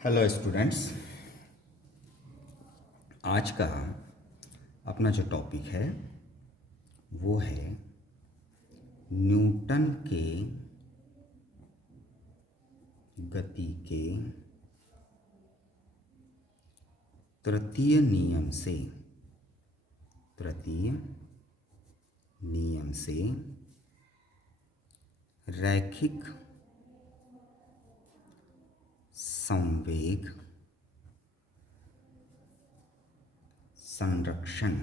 Hello students. आज का अपना जो टॉपिक है वो है न्यूटन के गति के तृतीय नियम से रैखिक संवेग संरक्षण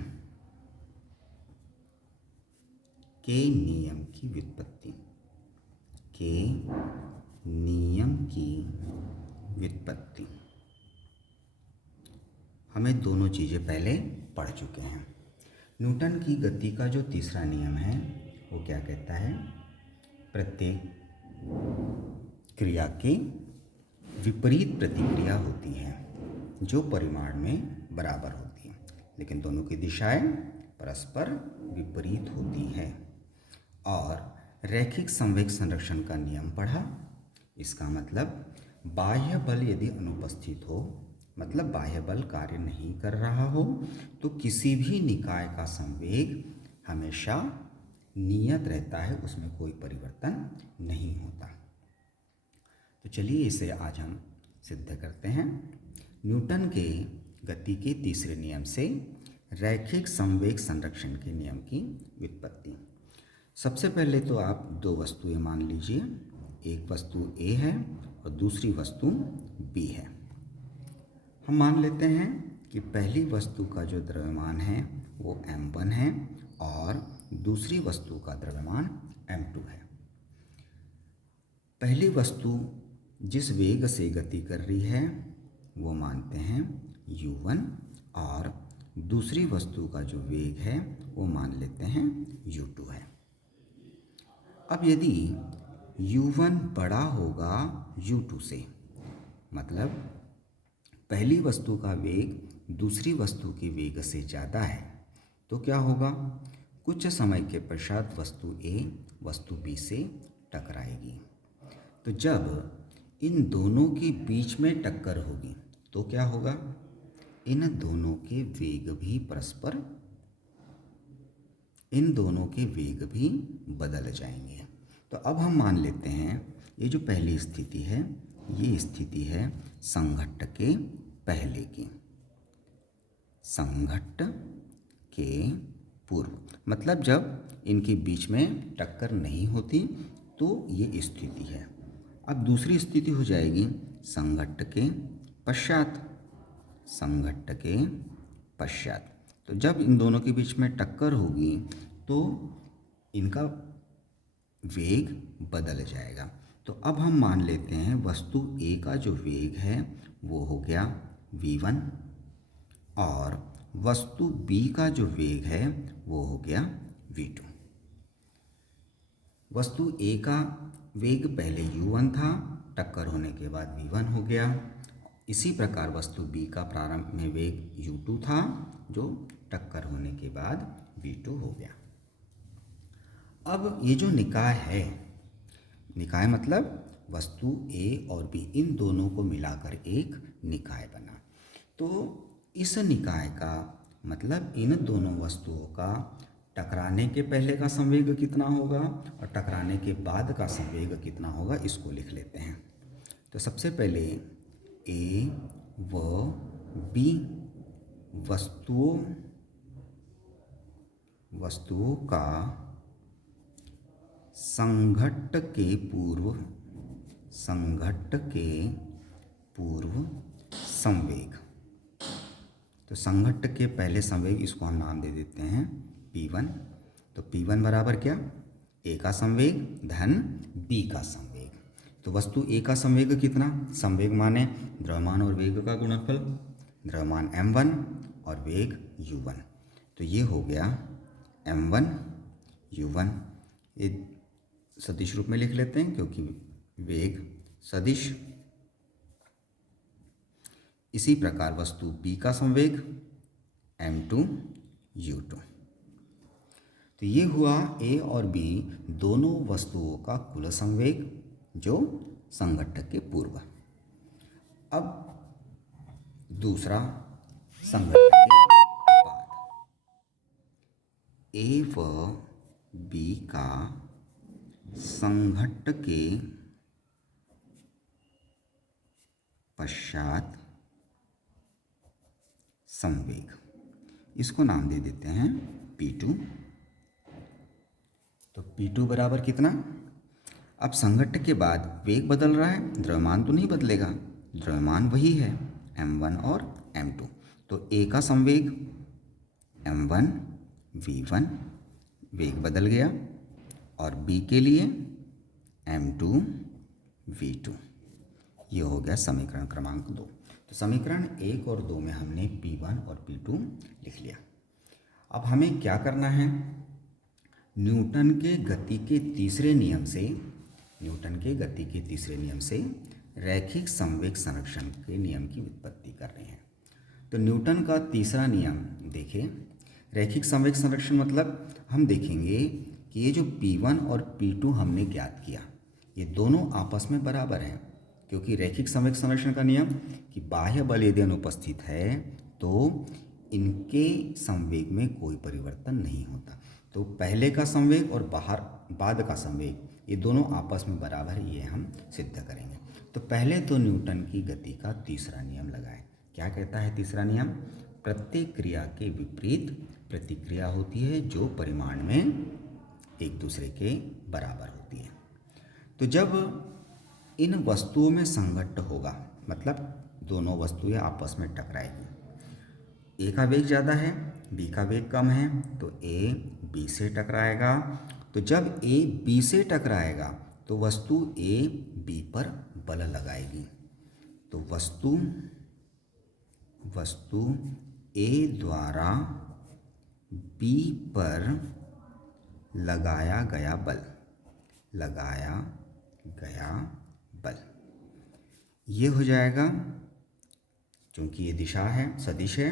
के नियम की व्युत्पत्ति। हमें दोनों चीज़ें पहले पढ़ चुके हैं। न्यूटन की गति का जो तीसरा नियम है वो क्या कहता है? प्रत्येक क्रिया की विपरीत प्रतिक्रिया होती है जो परिमाण में बराबर होती है, लेकिन दोनों की दिशाएं परस्पर विपरीत होती हैं। और रैखिक संवेग संरक्षण का नियम पढ़ा। इसका मतलब बाह्य बल यदि अनुपस्थित हो, मतलब बाह्य बल कार्य नहीं कर रहा हो, तो किसी भी निकाय का संवेग हमेशा नियत रहता है, उसमें कोई परिवर्तन नहीं होता। तो चलिए इसे आज हम सिद्ध करते हैं। न्यूटन के गति के तीसरे नियम से रैखिक संवेग संरक्षण के नियम की व्युत्पत्ति। सबसे पहले तो आप दो वस्तुएं मान लीजिए। एक वस्तु A है और दूसरी वस्तु B है। हम मान लेते हैं कि पहली वस्तु का जो द्रव्यमान है वो m1 है और दूसरी वस्तु का द्रव्यमान m2 है। पहली वस्तु जिस वेग से गति कर रही है वो मानते हैं u1 और दूसरी वस्तु का जो वेग है वो मान लेते हैं u2 है। अब यदि u1 बड़ा होगा u2 से, मतलब पहली वस्तु का वेग दूसरी वस्तु के वेग से ज़्यादा है, तो क्या होगा? कुछ समय के पश्चात वस्तु A वस्तु B से टकराएगी। तो जब इन दोनों के बीच में टक्कर होगी तो क्या होगा? इन दोनों के वेग भी बदल जाएंगे। तो अब हम मान लेते हैं ये जो पहली स्थिति है ये स्थिति है संघट्ट के पहले की, संघट्ट के पूर्व, मतलब जब इनके बीच में टक्कर नहीं होती तो ये स्थिति है। अब दूसरी स्थिति हो जाएगी संघट्ट के पश्चात। तो जब इन दोनों के बीच में टक्कर होगी तो इनका वेग बदल जाएगा। तो अब हम मान लेते हैं वस्तु A का जो वेग है वो हो गया v1 और वस्तु B का जो वेग है वो हो गया v2। वस्तु A का वेग पहले u1 था, टक्कर होने के बाद v1 हो गया। इसी प्रकार वस्तु B का प्रारंभ में वेग u2 था जो टक्कर होने के बाद v2 हो गया। अब ये जो निकाय है, निकाय मतलब वस्तु A और B इन दोनों को मिलाकर एक निकाय बना। तो इस निकाय का मतलब इन दोनों वस्तुओं का टकराने के पहले का संवेग कितना होगा और टकराने के बाद का संवेग कितना होगा, इसको लिख लेते हैं। तो सबसे पहले A व B वस्तुओं का संघट्ट के पूर्व संवेग। तो संघट्ट के पहले संवेग इसको हम नाम दे देते हैं P1। तो P1 बराबर क्या? A का संवेग धन B का संवेग। तो वस्तु A का संवेग कितना? संवेग माने द्रव्यमान और वेग का गुणनफल, द्रव्यमान m1 और वेग u1। तो ये हो गया m1 u1। ये सदिश रूप में लिख लेते हैं क्योंकि वेग सदिश। इसी प्रकार वस्तु B का संवेग m2 u2। तो ये हुआ A और B दोनों वस्तुओं का कुल संवेग जो संघट्ट के पूर्व। अब दूसरा संघट्ट के बाद ए व बी का संघट्ट के पश्चात संवेग, इसको नाम दे देते हैं P2। तो P2 बराबर कितना? अब संघट्ट के बाद वेग बदल रहा है, द्रव्यमान तो नहीं बदलेगा, द्रव्यमान वही है m1 और m2। तो A का संवेग m1 v1 वेग बदल गया, और B के लिए m2 v2। ये हो गया समीकरण क्रमांक 2। तो समीकरण 1 और 2 में हमने P1 और P2 लिख लिया। अब हमें क्या करना है? न्यूटन के गति के तीसरे नियम से रैखिक संवेग संरक्षण के नियम की व्युत्पत्ति कर रहे हैं। तो न्यूटन का तीसरा नियम देखें। रैखिक संवेग संरक्षण मतलब हम देखेंगे कि ये जो P1 और P2 हमने ज्ञात किया, ये दोनों आपस में बराबर हैं, क्योंकि रैखिक संवेग संरक्षण का नियम कि बाह्य बल यदि अनुपस्थित है तो इनके संवेग में कोई परिवर्तन नहीं होता। तो पहले का संवेग और बाद का संवेग ये दोनों आपस में बराबर है, ये हम सिद्ध करेंगे। तो पहले तो न्यूटन की गति का तीसरा नियम लगाएं। क्या कहता है तीसरा नियम? प्रत्येक क्रिया के विपरीत प्रतिक्रिया होती है जो परिमाण में एक दूसरे के बराबर होती है। तो जब इन वस्तुओं में संघट्ट होगा, मतलब दोनों वस्तुएं आपस में टकराएगी, ए का वेग ज़्यादा है, बी का वेग कम है, तो ए बी से टकराएगा। तो जब ए बी से टकराएगा तो वस्तु ए बी पर बल लगाएगी। तो वस्तु ए द्वारा बी पर लगाया गया बल ये हो जाएगा, क्योंकि ये दिशा है, सदिश है,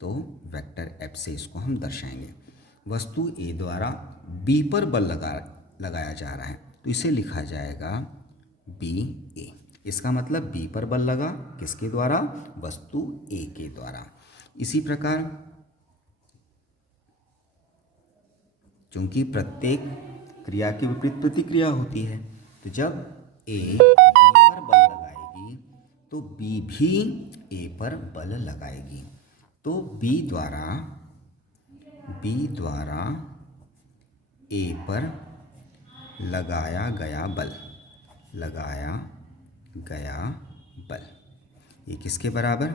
तो वेक्टर F से इसको हम दर्शाएंगे। वस्तु ए द्वारा बी पर बल लगाया जा रहा है, तो इसे लिखा जाएगा BA। इसका मतलब बी पर बल लगा, किसके द्वारा? वस्तु ए के द्वारा। इसी प्रकार चूंकि प्रत्येक क्रिया के विपरीत प्रतिक्रिया होती है, तो जब ए बी पर बल लगाएगी तो बी भी ए पर बल लगाएगी। तो बी द्वारा ए पर लगाया गया बल ये किसके बराबर?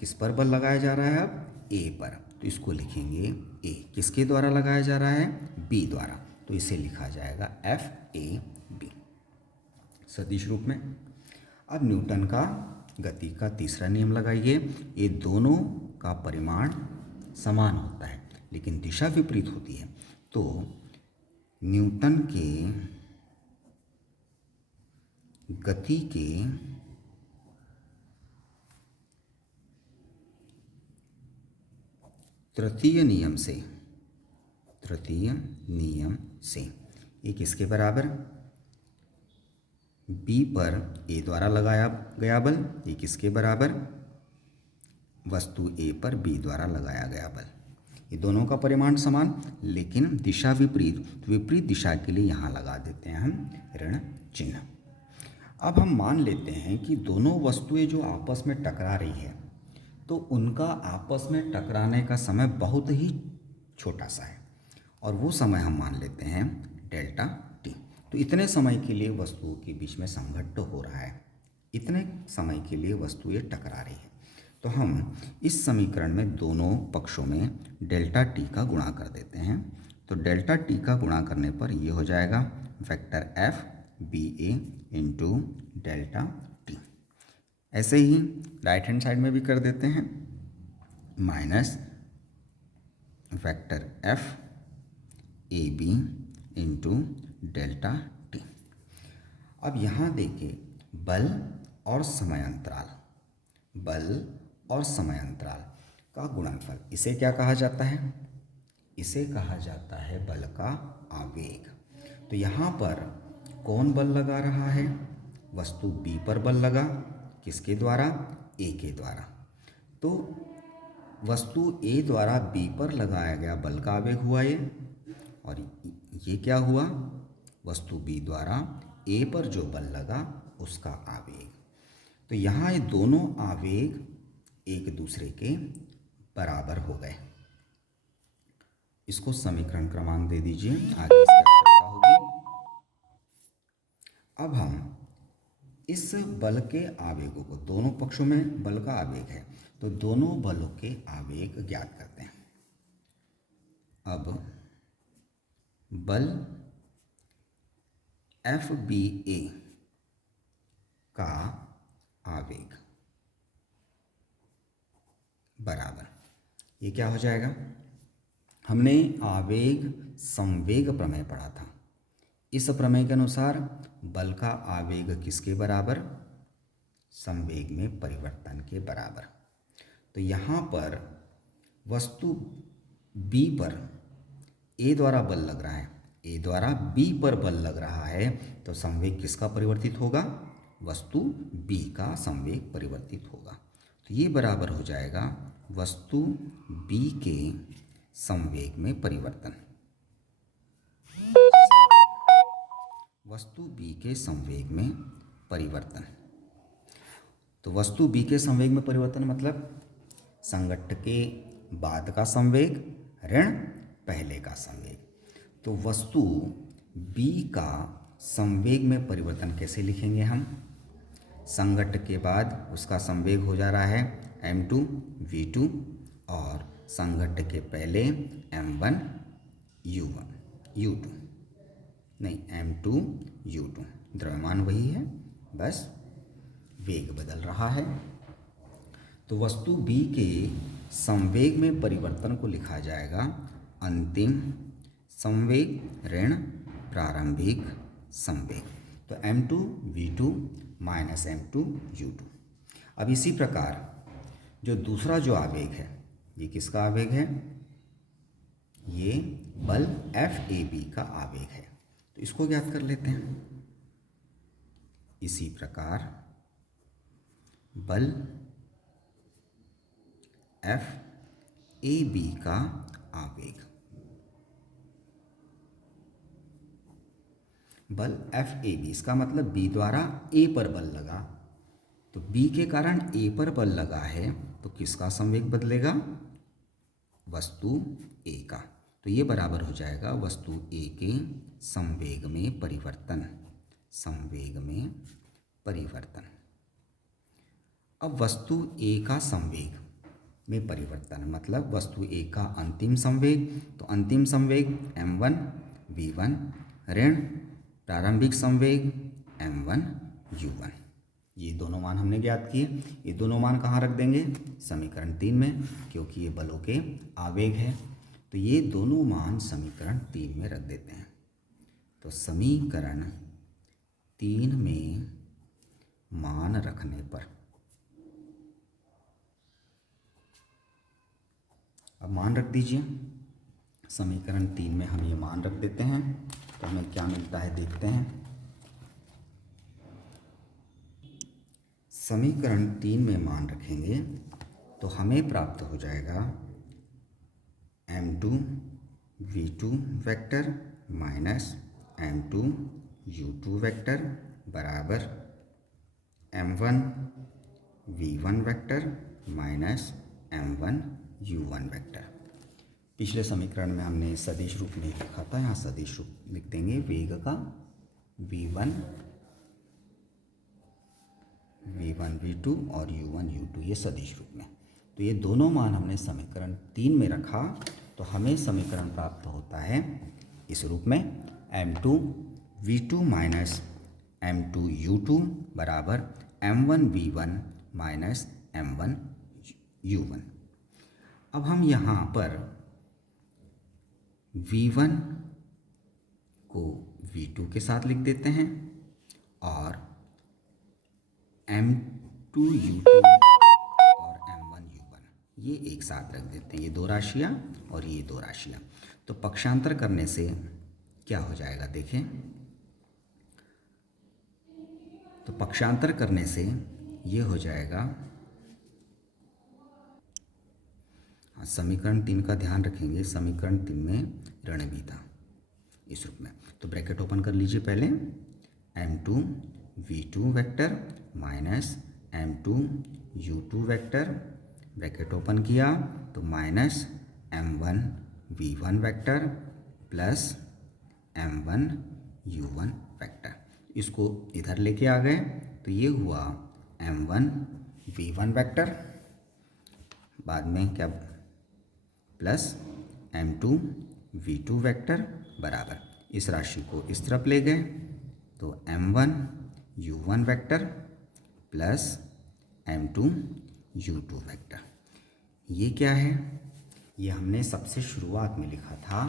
किस पर बल लगाया जा रहा है? अब ए पर, तो इसको लिखेंगे ए। किसके द्वारा लगाया जा रहा है? बी द्वारा, तो इसे लिखा जाएगा FAB सदिश रूप में। अब न्यूटन का गति का तीसरा नियम लगाइए। ये दोनों का परिमाण समान होता है लेकिन दिशा विपरीत होती है। तो न्यूटन के गति के तृतीय नियम से ये किसके बराबर? बी पर ए द्वारा लगाया गया बल, ये किसके बराबर? वस्तु ए पर बी द्वारा लगाया गया बल। ये दोनों का परिमाण समान लेकिन दिशा विपरीत, तो विपरीत दिशा के लिए यहाँ लगा देते हैं हम ऋण चिन्ह। अब हम मान लेते हैं कि दोनों वस्तुएं जो आपस में टकरा रही है, तो उनका आपस में टकराने का समय बहुत ही छोटा सा है, और वो समय हम मान लेते हैं डेल्टा टी। तो इतने समय के लिए वस्तुओं के बीच में संघट्ट हो रहा है, इतने समय के लिए वस्तुएं टकरा रही है। तो हम इस समीकरण में दोनों पक्षों में डेल्टा टी का गुणा कर देते हैं। तो डेल्टा टी का गुणा करने पर ये हो जाएगा vector FBA into delta T. ऐसे ही राइट हैंड साइड में भी कर देते हैं, minus vector FAB into delta T. अब यहाँ देखिए बल और समय अंतराल का गुणनफल, इसे क्या कहा जाता है? इसे कहा जाता है बल का आवेग। तो यहाँ पर कौन बल लगा रहा है? वस्तु B पर बल लगा, किसके द्वारा? ए के द्वारा। तो वस्तु ए द्वारा बी पर लगाया गया बल का आवेग हुआ ये, और ये क्या हुआ? वस्तु बी द्वारा ए पर जो बल लगा उसका आवेग। तो यहाँ ये दोनों आवेग एक दूसरे के बराबर हो गए। इसको समीकरण क्रमांक दे दीजिए, आगे इसकी आवश्यकता होगी। अब हम इस बल के आवेगों को, दोनों पक्षों में बल का आवेग है, तो दोनों बलों के आवेग ज्ञात करते हैं। अब बल FBA का आवेग बराबर, ये क्या हो जाएगा? हमने आवेग संवेग प्रमेय पढ़ा था। इस प्रमेय के अनुसार बल का आवेग किसके बराबर? संवेग में परिवर्तन के बराबर। तो यहाँ पर वस्तु B पर A द्वारा बल लग रहा है, A द्वारा B पर बल लग रहा है, तो संवेग किसका परिवर्तित होगा? वस्तु B का संवेग परिवर्तित होगा। तो ये बराबर हो जाएगा वस्तु B के संवेग में परिवर्तन। वस्तु B के संवेग में परिवर्तन। तो वस्तु B के संवेग में परिवर्तन मतलब संघट्ट के बाद का संवेग ऋण पहले का संवेग। तो वस्तु B का संवेग में परिवर्तन कैसे लिखेंगे हम? संघट्ट के बाद उसका संवेग हो जा रहा है m2 v2, और संघट्ट के पहले m1 u2, नहीं m2 u2, द्रव्यमान वही है, बस वेग बदल रहा है। तो वस्तु B के संवेग में परिवर्तन को लिखा जाएगा अंतिम संवेग ऋण प्रारंभिक संवेग। तो m2 v2 minus m2 u2। अब इसी प्रकार जो दूसरा जो आवेग है, ये किसका आवेग है? ये बल FAB का आवेग है। तो इसको ज्ञात कर लेते हैं। इसी प्रकार बल FAB का आवेग, बल FAB, इसका मतलब B द्वारा A पर बल लगा, तो B के कारण A पर बल लगा है, तो किसका संवेग बदलेगा? वस्तु A का। तो ये बराबर हो जाएगा वस्तु A के संवेग में परिवर्तन, संवेग में परिवर्तन। अब वस्तु A का संवेग में परिवर्तन मतलब वस्तु A का अंतिम संवेग, तो अंतिम संवेग m1 v1 ऋण प्रारंभिक संवेग m1 u1। ये दोनों मान हमने ज्ञात किए। ये दोनों मान कहाँ रख देंगे? समीकरण 3 में, क्योंकि ये बलों के आवेग है। तो ये दोनों मान समीकरण 3 में रख देते हैं। तो समीकरण 3 में मान रखने पर, अब मान रख दीजिए। समीकरण 3 में हम ये मान रख देते हैं, तो हमें क्या मिलता है देखते हैं। समीकरण 3 में मान रखेंगे तो हमें प्राप्त हो जाएगा m2 v2 vector minus m2 u2 vector बराबर m1 v1 vector minus m1 u1 vector. पिछले समीकरण में हमने सदिश रूप में लिखा था, यहाँ सदिश रूप लिख देंगे वेग का v1 v2 और u1 u2, ये सदिश रूप में। तो ये दोनों मान हमने समीकरण 3 में रखा, तो हमें समीकरण प्राप्त होता है इस रूप में m2 v2 minus m2 u2 बराबर m1 v1 minus m1 u1। अब हम यहाँ पर v1 को v2 के साथ लिख देते हैं और m2 u2 और m1 u1 ये एक साथ रख देते हैं, ये दो राशियाँ और ये दो राशियाँ। तो पक्षांतर करने से क्या हो जाएगा देखें। तो पक्षांतर करने से ये हो जाएगा, समीकरण 3 का ध्यान रखेंगे, समीकरण 3 में ऋण भी था इस रूप में। तो ब्रैकेट ओपन कर लीजिए पहले, m2 v2 vector minus m2 u2 vector, bracket open किया तो minus m1 v1 vector plus m1 u1 vector. इसको इधर लेके आ गए तो ये हुआ m1 v1 वेक्टर, बाद में क्या प्लस m2 v2 वेक्टर बराबर, इस राशि को इस तरफ ले गए तो m1 u1 vector plus m2 u2 vector. ये क्या है, ये हमने सबसे शुरुआत में लिखा था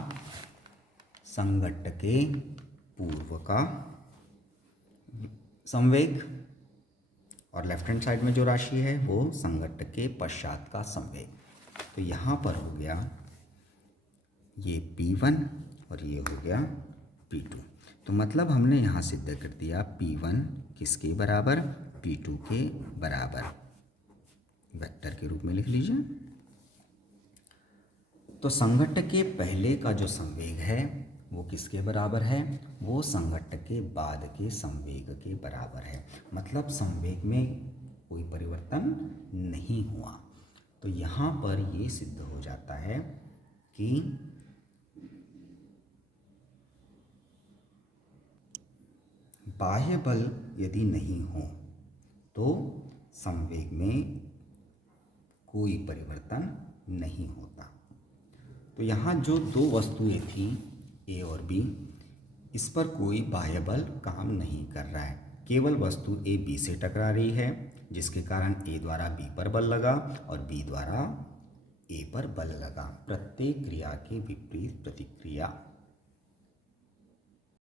संघट्ट के पूर्व का संवेग, और लेफ्ट हैंड साइड में जो राशि है वो संघट्ट के पश्चात का संवेग। तो यहाँ पर हो गया ये P1 और ये हो गया P2। तो मतलब हमने यहाँ सिद्ध कर दिया P1 किसके बराबर, P2 के बराबर, वेक्टर के रूप में लिख लीजिए। तो संघट्ट के पहले का जो संवेग है वो किसके बराबर है, वो संघट्ट के बाद के संवेग के बराबर है, मतलब संवेग में कोई परिवर्तन नहीं हुआ। तो यहाँ पर ये सिद्ध हो जाता है कि बाह्य बल यदि नहीं हो तो संवेग में कोई परिवर्तन नहीं होता। तो यहाँ जो दो वस्तुएं थी ए और बी, इस पर कोई बाह्य बल काम नहीं कर रहा है, केवल वस्तु ए बी से टकरा रही है, जिसके कारण ए द्वारा बी पर बल लगा और बी द्वारा ए पर बल लगा। प्रत्येक क्रिया के विपरीत प्रतिक्रिया